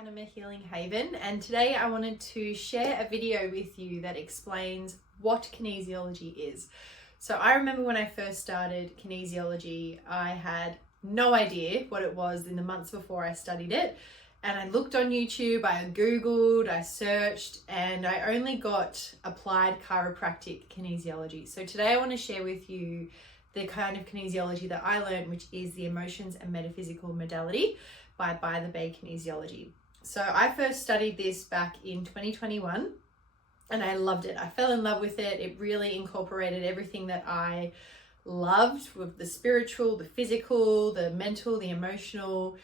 Anima Healing Haven, and today I wanted to share a video with you that explains what kinesiology is. So I remember when I first started kinesiology, I had no idea what it was in the months before I studied it, and I looked on YouTube, I Googled, I searched, and I only got applied chiropractic kinesiology. So today I want to share with you the kind of kinesiology that I learned, which is the Emotions and Metaphysical Modality by the Bay Kinesiology. So I first studied this back in 2021 and I loved it. I fell in love with it. It really incorporated everything that I loved, with the spiritual, the physical, the mental, the emotional,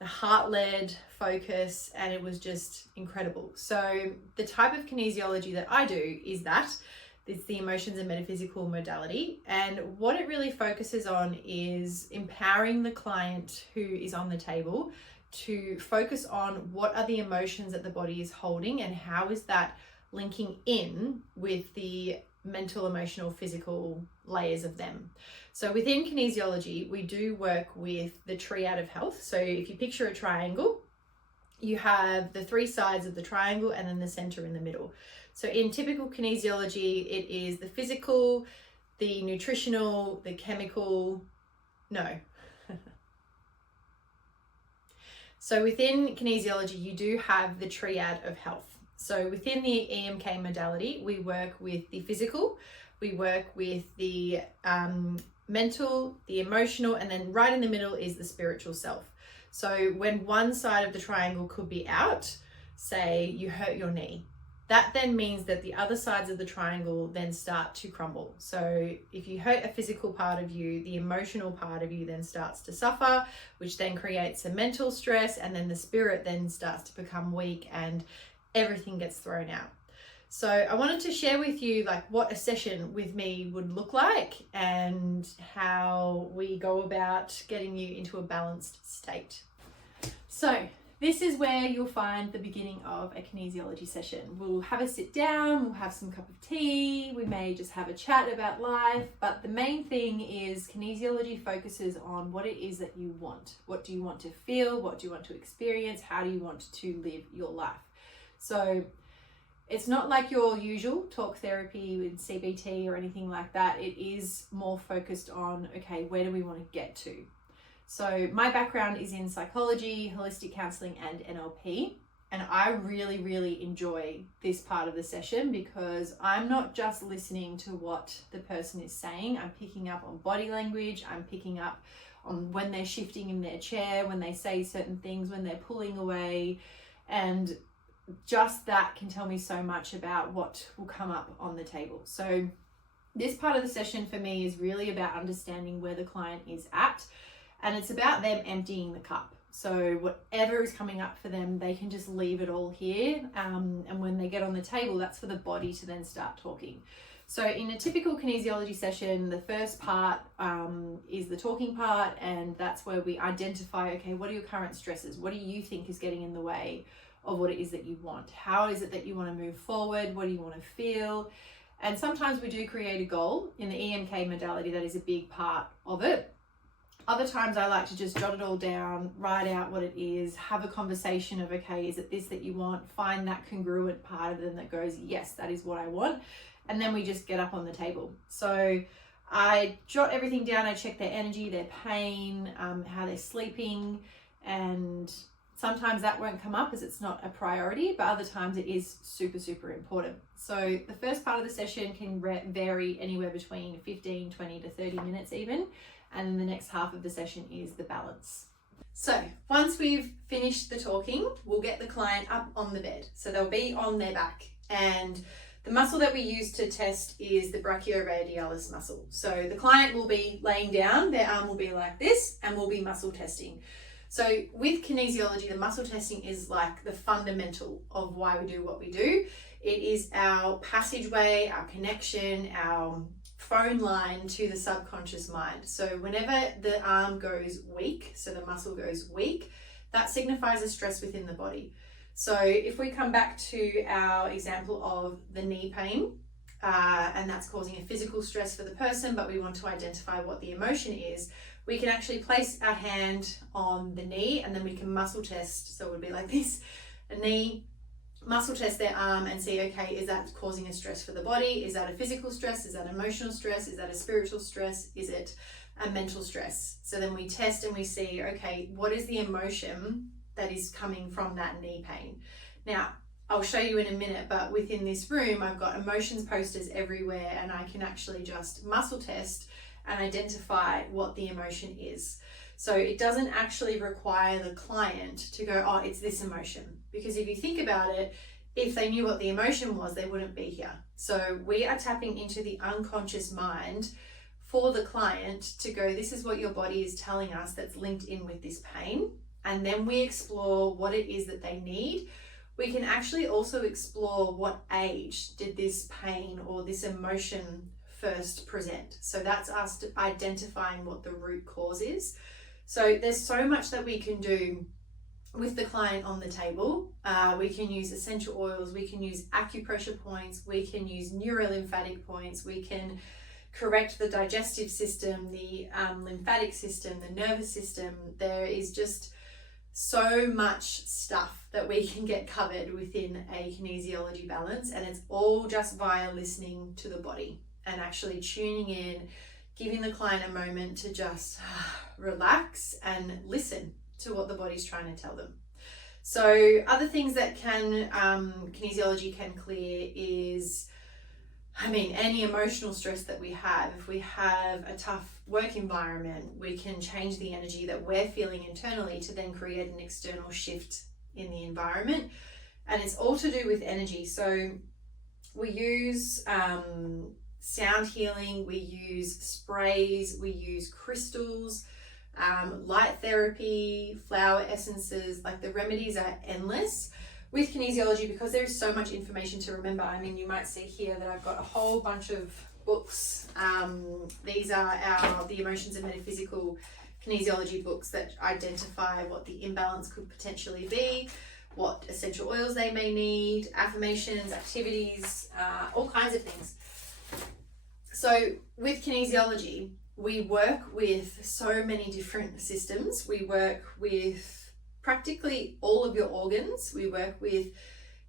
the heart-led focus, and it was just incredible. So the type of kinesiology that I do is that. It's the Emotions and Metaphysical Modality, and what it really focuses on is empowering the client who is on the table to focus on what are the emotions that the body is holding and how is that linking in with the mental, emotional, physical layers of them. So within kinesiology, we do work with the triad of health. So if you picture a triangle, you have the three sides of the triangle and then the center in the middle. So in typical kinesiology, it is the physical, the nutritional, the chemical, So within kinesiology, you do have the triad of health. So within the EMK modality, we work with the physical, we work with the mental, the emotional, and then right in the middle is the spiritual self. So when one side of the triangle could be out, say you hurt your knee, that then means that the other sides of the triangle then start to crumble. So if you hurt a physical part of you, the emotional part of you then starts to suffer, which then creates a mental stress, and then the spirit then starts to become weak and everything gets thrown out. So I wanted to share with you what a session with me would look like and how we go about getting you into a balanced state. So this is where you'll find the beginning of a kinesiology session. We'll have a sit down, we'll have some cup of tea, we may just have a chat about life, but the main thing is kinesiology focuses on what it is that you want. What do you want to feel? What do you want to experience? How do you want to live your life? So it's not like your usual talk therapy with CBT or anything like that. It is more focused on, okay, where do we want to get to? So my background is in psychology, holistic counseling, and NLP. And I really, really enjoy this part of the session because I'm not just listening to what the person is saying. I'm picking up on body language. I'm picking up on when they're shifting in their chair, when they say certain things, when they're pulling away. And just that can tell me so much about what will come up on the table. So this part of the session for me is really about understanding where the client is at. And it's about them emptying the cup. So whatever is coming up for them, they can just leave it all here. And when they get on the table, that's for the body to then start talking. So in a typical kinesiology session, the first part is the talking part. And that's where we identify, okay, what are your current stresses? What do you think is getting in the way of what it is that you want? How is it that you want to move forward? What do you want to feel? And sometimes we do create a goal. In the EMK modality, that is a big part of it. Other times I like to just jot it all down, write out what it is, have a conversation of, okay, is it this that you want? Find that congruent part of them that goes, yes, that is what I want. And then we just get up on the table. So I jot everything down. I check their energy, their pain, how they're sleeping. And sometimes that won't come up as it's not a priority, but other times it is super, super important. So the first part of the session can vary anywhere between 15, 20 to 30 minutes even. And then the next half of the session is the balance. So once we've finished the talking, we'll get the client up on the bed. So they'll be on their back. And the muscle that we use to test is the brachioradialis muscle. So the client will be laying down, their arm will be like this, and we'll be muscle testing. So with kinesiology, the muscle testing is like the fundamental of why we do what we do. It is our passageway, our connection, our phone line to the subconscious mind. So whenever the arm goes weak, so the muscle goes weak, that signifies a stress within the body. So if we come back to our example of the knee pain, and that's causing a physical stress for the person, but we want to identify what the emotion is, we can actually place our hand on the knee and then we can muscle test. So it would be like this, a knee, muscle test their arm and see, okay, is that causing a stress for the body? Is that a physical stress? Is that emotional stress? Is that a spiritual stress? Is it a mental stress? So then we test and we see, okay, what is the emotion that is coming from that knee pain? Now, I'll show you in a minute, but within this room, I've got emotions posters everywhere and I can actually just muscle test and identify what the emotion is. So it doesn't actually require the client to go, oh, it's this emotion. Because if you think about it, if they knew what the emotion was, they wouldn't be here. So we are tapping into the unconscious mind for the client to go, this is what your body is telling us that's linked in with this pain. And then we explore what it is that they need. We can actually also explore what age did this pain or this emotion first present. So that's us identifying what the root cause is. So there's so much that we can do with the client on the table. We can use essential oils, we can use acupressure points, we can use neurolymphatic points, we can correct the digestive system, the lymphatic system, the nervous system. There is just so much stuff that we can get covered within a kinesiology balance, and it's all just via listening to the body and actually tuning in, giving the client a moment to just relax and listen to what the body's trying to tell them. So other things that kinesiology can clear is, any emotional stress that we have. If we have a tough work environment, we can change the energy that we're feeling internally to then create an external shift in the environment. And it's all to do with energy. So we use sound healing, we use sprays, we use crystals, light therapy, flower essences. Like, the remedies are endless with kinesiology because there's so much information to remember. You might see here that I've got a whole bunch of books. These are the Emotions and Metaphysical Kinesiology books that identify what the imbalance could potentially be, what essential oils they may need, affirmations, activities, all kinds of things. So with kinesiology, we work with so many different systems. We work with practically all of your organs. We work with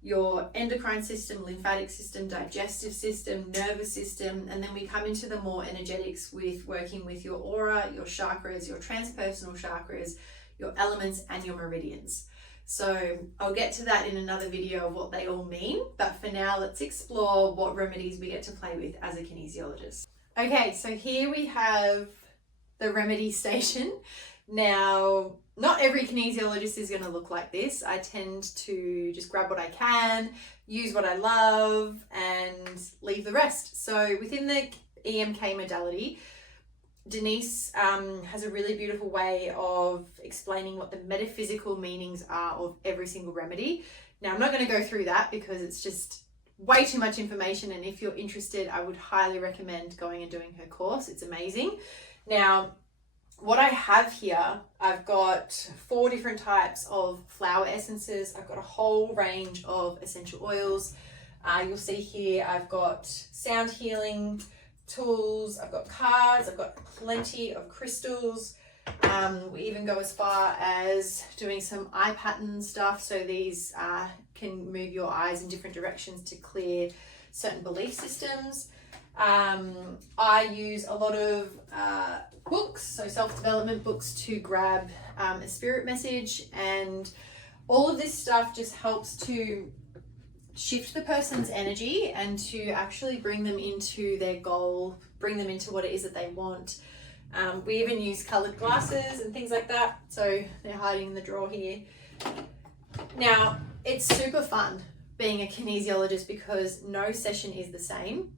your endocrine system, lymphatic system, digestive system, nervous system, and then we come into the more energetics with working with your aura, your chakras, your transpersonal chakras, your elements, and your meridians. So I'll get to that in another video of what they all mean, but for now, let's explore what remedies we get to play with as a kinesiologist. Okay, so here we have the remedy station. Now, not every kinesiologist is going to look like this. I tend to just grab what I can, use what I love, and leave the rest. So within the EMK modality, Denise has a really beautiful way of explaining what the metaphysical meanings are of every single remedy. Now, I'm not going to go through that because it's just way too much information, and if you're interested, I would highly recommend going and doing her course. It's amazing. Now, what I have here, I've got 4 different types of flower essences. I've got a whole range of essential oils. You'll see here I've got sound healing tools, I've got cards, I've got plenty of crystals. We even go as far as doing some eye pattern stuff. So these can move your eyes in different directions to clear certain belief systems. I use a lot of books, so self-development books, to grab a spirit message, and all of this stuff just helps to shift the person's energy and to actually bring them into their goal, bring them into what it is that they want. We even use colored glasses and things like that, so they're hiding in the drawer here. Now, it's super fun being a kinesiologist because no session is the same.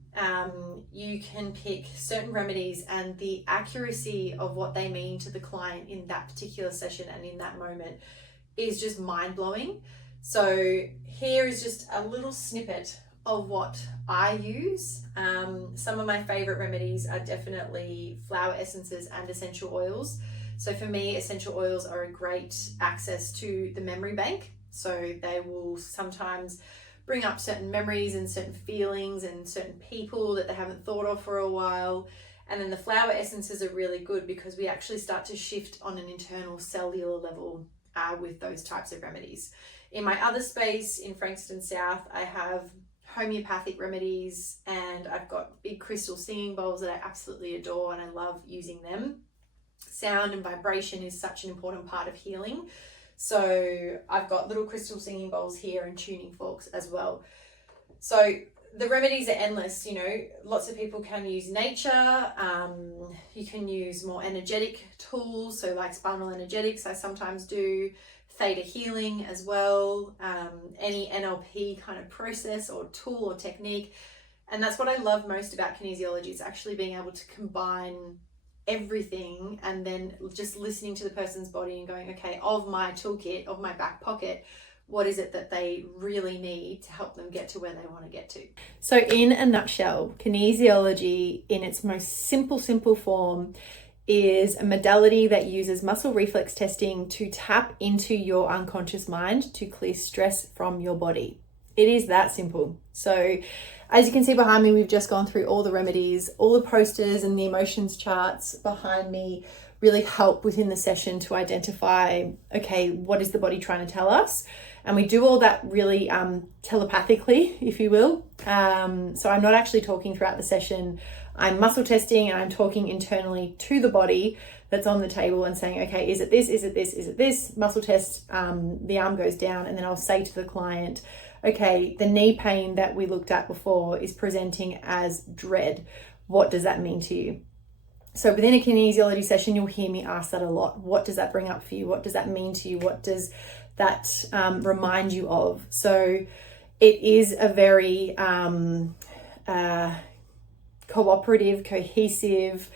You can pick certain remedies, and the accuracy of what they mean to the client in that particular session and in that moment is just mind-blowing. So here is just a little snippet of what I use. Some of my favorite remedies are definitely flower essences and essential oils. So for me, essential oils are a great access to the memory bank. So they will sometimes bring up certain memories and certain feelings and certain people that they haven't thought of for a while. And then the flower essences are really good because we actually start to shift on an internal cellular level with those types of remedies. In my other space in Frankston South, I have homeopathic remedies, and I've got big crystal singing bowls that I absolutely adore and I love using them. Sound and vibration is such an important part of healing. So I've got little crystal singing bowls here and tuning forks as well. So the remedies are endless, you know, lots of people can use nature. You can use more energetic tools. So like spinal energetics, I sometimes do theta healing as well. Any NLP kind of process or tool or technique. And that's what I love most about kinesiology. It's actually being able to combine everything and then just listening to the person's body and going, okay, of my toolkit, of my back pocket, what is it that they really need to help them get to where they want to get to? So in a nutshell, kinesiology in its most simple form is a modality that uses muscle reflex testing to tap into your unconscious mind to clear stress from your body. It is that simple. So as you can see behind me, we've just gone through all the remedies, all the posters and the emotions charts behind me really help within the session to identify, okay, what is the body trying to tell us? And we do all that really telepathically, if you will. So I'm not actually talking throughout the session. I'm muscle testing and I'm talking internally to the body that's on the table and saying, okay, is it this, is it this, is it this? Muscle test, the arm goes down, and then I'll say to the client, okay, the knee pain that we looked at before is presenting as dread. What does that mean to you? So within a kinesiology session, you'll hear me ask that a lot. What does that bring up for you? What does that mean to you? What does that remind you of? So it is a very cooperative, cohesive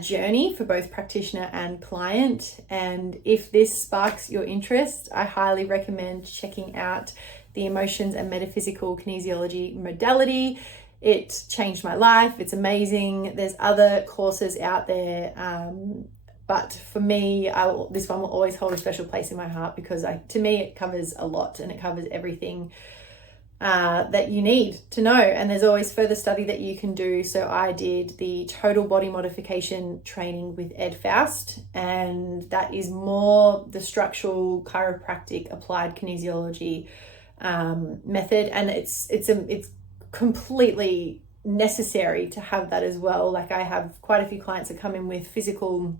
journey for both practitioner and client. And if this sparks your interest, I highly recommend checking out the Emotions and Metaphysical Kinesiology Modality. It changed my life. It's amazing. There's other courses out there, but for me, this one will always hold a special place in my heart because to me, it covers a lot and it covers everything that you need to know. And there's always further study that you can do. So I did the total body modification training with Ed Faust, and that is more the structural chiropractic applied kinesiology method. And it's completely necessary to have that as well. Like I have quite a few clients that come in with physical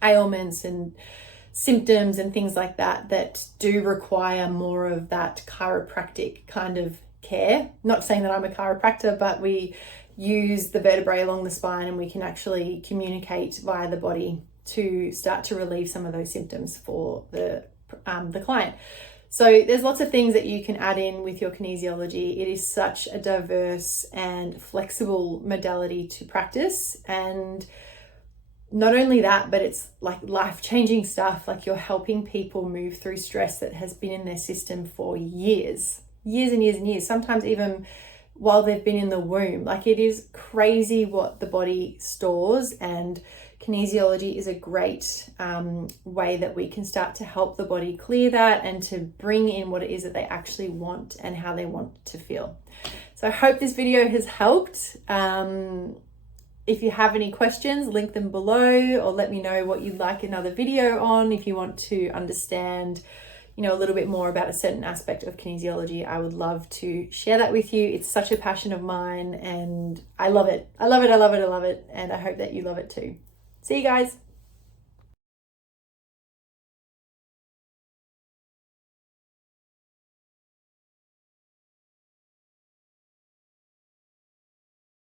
ailments and symptoms and things like that do require more of that chiropractic kind of care. Not saying that I'm a chiropractor, but we use the vertebrae along the spine and we can actually communicate via the body to start to relieve some of those symptoms for the client. So there's lots of things that you can add in with your kinesiology. It is such a diverse and flexible modality to practice. And not only that, but it's like life-changing stuff. Like you're helping people move through stress that has been in their system for years and years. Sometimes even while they've been in the womb. Like it is crazy what the body stores, and kinesiology is a great way that we can start to help the body clear that and to bring in what it is that they actually want and how they want to feel. So I hope this video has helped. If you have any questions, link them below, or let me know what you'd like another video on. If you want to understand, a little bit more about a certain aspect of kinesiology, I would love to share that with you. It's such a passion of mine and I love it. I love it. And I hope that you love it too. See you guys.